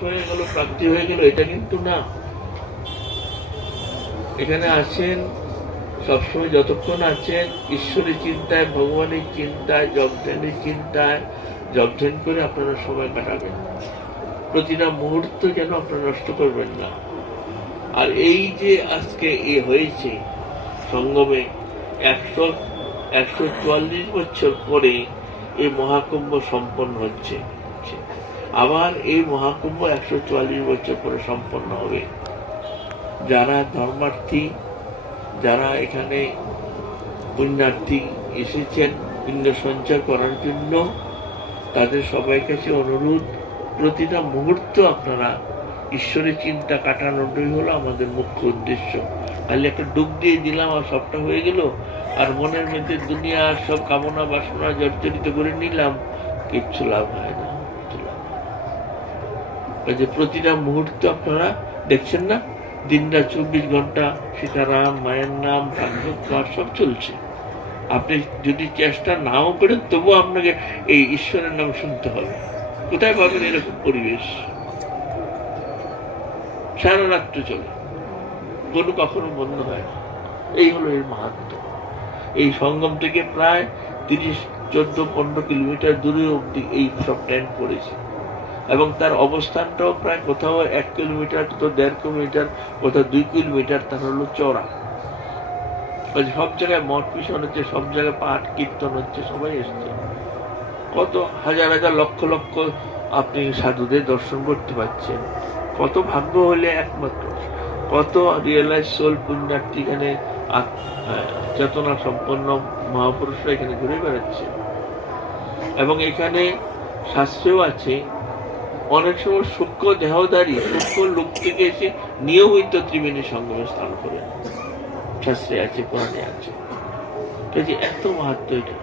হয়ে গেল, প্রাপ্তি হয়ে গেল, এটা কিন্তু না। এখানে আছেন সবসময় যতক্ষণ আছেন, ঈশ্বরের চিন্তায়, ভগবানের চিন্তায় জগধ্যানের চিন্তায় জগধ্যান করে আপনারা সময় কাটাবেন। প্রতিটা মুহূর্ত যেন আপনারা নষ্ট করবেন না। আর এই যে আজকে এ হয়েছে, সঙ্গমে একশো একশো চুয়াল্লিশ বছর পরে এই মহাকুম্ভ সম্পন্ন হচ্ছে। আবার এই মহাকুম্ভ একশো চুয়াল্লিশ বছর পরে সম্পন্ন হবে। যারা ধর্মার্থী, যারা এখানে পুণ্যার্থী এসেছেন, পুণ্য সঞ্চয় করার জন্য, তাদের সবাই কাছে অনুরোধ, প্রতিটা মুহূর্ত আপনারা ঈশ্বরের চিন্তা কাটানোটাই হলো আমাদের মুখ্য উদ্দেশ্য। খালি একটা ডুব দিয়ে দিলাম আর সবটা হয়ে গেল, আর মনের মধ্যে দুনিয়ার সব কামনা বাসনা জর্জরিত করে নিলাম, কিচ্ছু লাভ হয় না কিচ্ছু লাভ হয় না। ওই যে প্রতিটা মুহূর্ত আপনারা দেখছেন না? দিনটা চব্বিশ ঘণ্টা সীতারাম, মায়ের নাম ভাগবত সব চলছে। আপনি যদি চেষ্টা নাও করেন, তবুও আপনাকে এই ঈশ্বরের নাম শুনতে হবে। কোথায় পাবেন এরকম পরিবেশ? সারা রাত্র চলে। কোনো কখনো বন্ধ হয় এই হলো এর মাহাত্ম এই সঙ্গম থেকে প্রায় তিরিশ, চোদ্দ, পনেরো কিলোমিটার দূরে অব্দি এই সব ট্যাঙ্ক পড়েছে। এবং তার অবস্থানটাও প্রায় কোথাও এক কিলোমিটার তো দেড় কিলোমিটার, কোথাও দুই কিলোমিটার, তার হলো চড়া সব জায়গায় মঠ মিশন হচ্ছে, সব জায়গায় পাঠ, কীর্তন হচ্ছে, সবাই এসছে। কত হাজার হাজার লক্ষ লক্ষ আপনি সাধুদের দর্শন করতে পারছেন কত ভাগ্য হলে একমাত্র। কত রিয়েলাইজ সোল পুণ্যার্থী এখানে চেতনা সম্পন্ন মহাপুরুষরা এখানে ঘুরে বেড়াচ্ছে। এবং এখানে শাস্ত্রেও আছে অনেক সময় সূক্ষ্ম দেহদারী সূক্ষ্ম লোক থেকে এসে নিয়মিত ত্রিবেণী সঙ্গমে স্নান করেন। শাস্ত্রে আছে, কোরআনে আছে। কাজে এত মাহাত্ম এটা।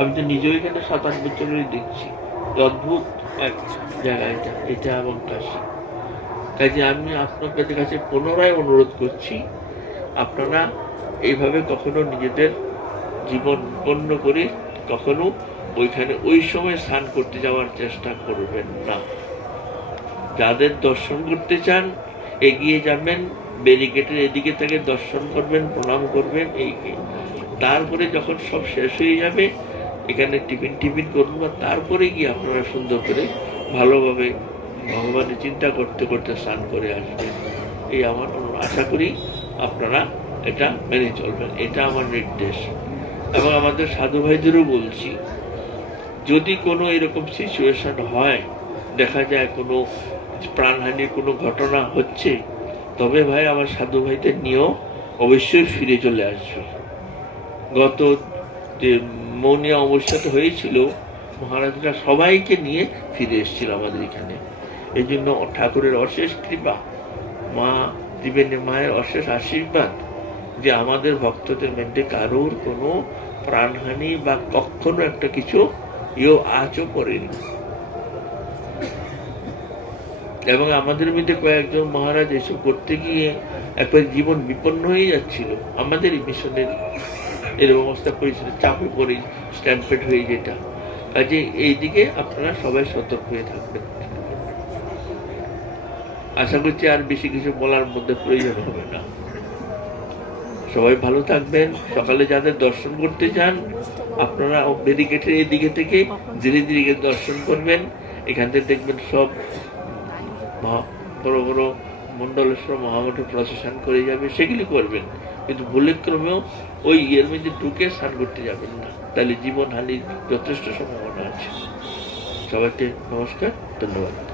আমি তো নিজেও এখানে সাত, আট বছরেরই দেখছি। অদ্ভুত এক জায়গা এটা এটা এবং কাশি কাজে আমি আপনাদের কাছে পুনরায় অনুরোধ করছি, আপনারা এইভাবে কখনো নিজেদের জীবন পণ্য করে কখনো ওইখানে ওই সময় স্নান করতে যাওয়ার চেষ্টা করবেন না। যাদের দর্শন করতে চান, এগিয়ে যাবেন, ব্যারিকেডের এদিকে থেকে দর্শন করবেন, প্রণাম করবেন, এই। তারপরে যখন সব শেষ হয়ে যাবে, এখানে টিফিন টিফিন করুন, বা তারপরে গিয়ে আপনারা সুন্দর করে ভালোভাবে ভগবানের চিন্তা করতে করতে স্নান করে আসবেন। এই আমার আশা করি আপনারা এটা মেনে চলবেন। এটা আমার নির্দেশ। এবং আমাদের সাধু ভাইদেরও বলছি যদি কোনো এরকম সিচুয়েশন হয়, দেখা যায় কোনো প্রাণহানির কোনো ঘটনা হচ্ছে, তবে ভাই আমার সাধু ভাইদের নিয়েও অবশ্যই ফিরে চলে আসবে। গত যে মৌনিয়া অবস্থাতে হয়েছিল, মহারাজরা সবাইকে নিয়ে ফিরে এসেছিল আমাদের এখানে। এই জন্য ঠাকুরের অশেষ কৃপা, মা ত্রিবেণী মায়ের অশেষ আশীর্বাদ যে আমাদের ভক্তদের মধ্যে কারোর কোনো প্রাণহানি বা কখনো একটা কিছু ইও আজও করেনি এবং আমাদের মধ্যে কয়েকজন মহারাজ এসব করতে গিয়ে একবার জীবন বিপন্ন হয়ে যাচ্ছিল। আমাদের মিশনের এরকম অবস্থা করেছিল, চাপে পড়ে স্ট্যাম্পেড হয়ে যেটা। কাজে এইদিকে আপনারা সবাই সতর্ক হয়ে থাকবেন। আশা করছি আর বেশি কিছু বলার মধ্যে প্রয়োজন হবে না। সবাই ভালো থাকবেন। সকালে যাদের দর্শন করতে চান, আপনারা ব্যারিকেটের এদিকে থেকে ধীরে ধীরে দর্শন করবেন। এখান থেকে দেখবেন সব বড় বড় মন্ডলেশ্বর মহামঠে প্রসেশন করে যাবে, সেগুলি করবেন। কিন্তু ভুলের ক্রমেও ওই ইয়ের মধ্যে ঢুকে স্নান করতে যাবেন না। তাহলে জীবন হানির যথেষ্ট সম্ভাবনা আছে। সবাইকে নমস্কার, ধন্যবাদ।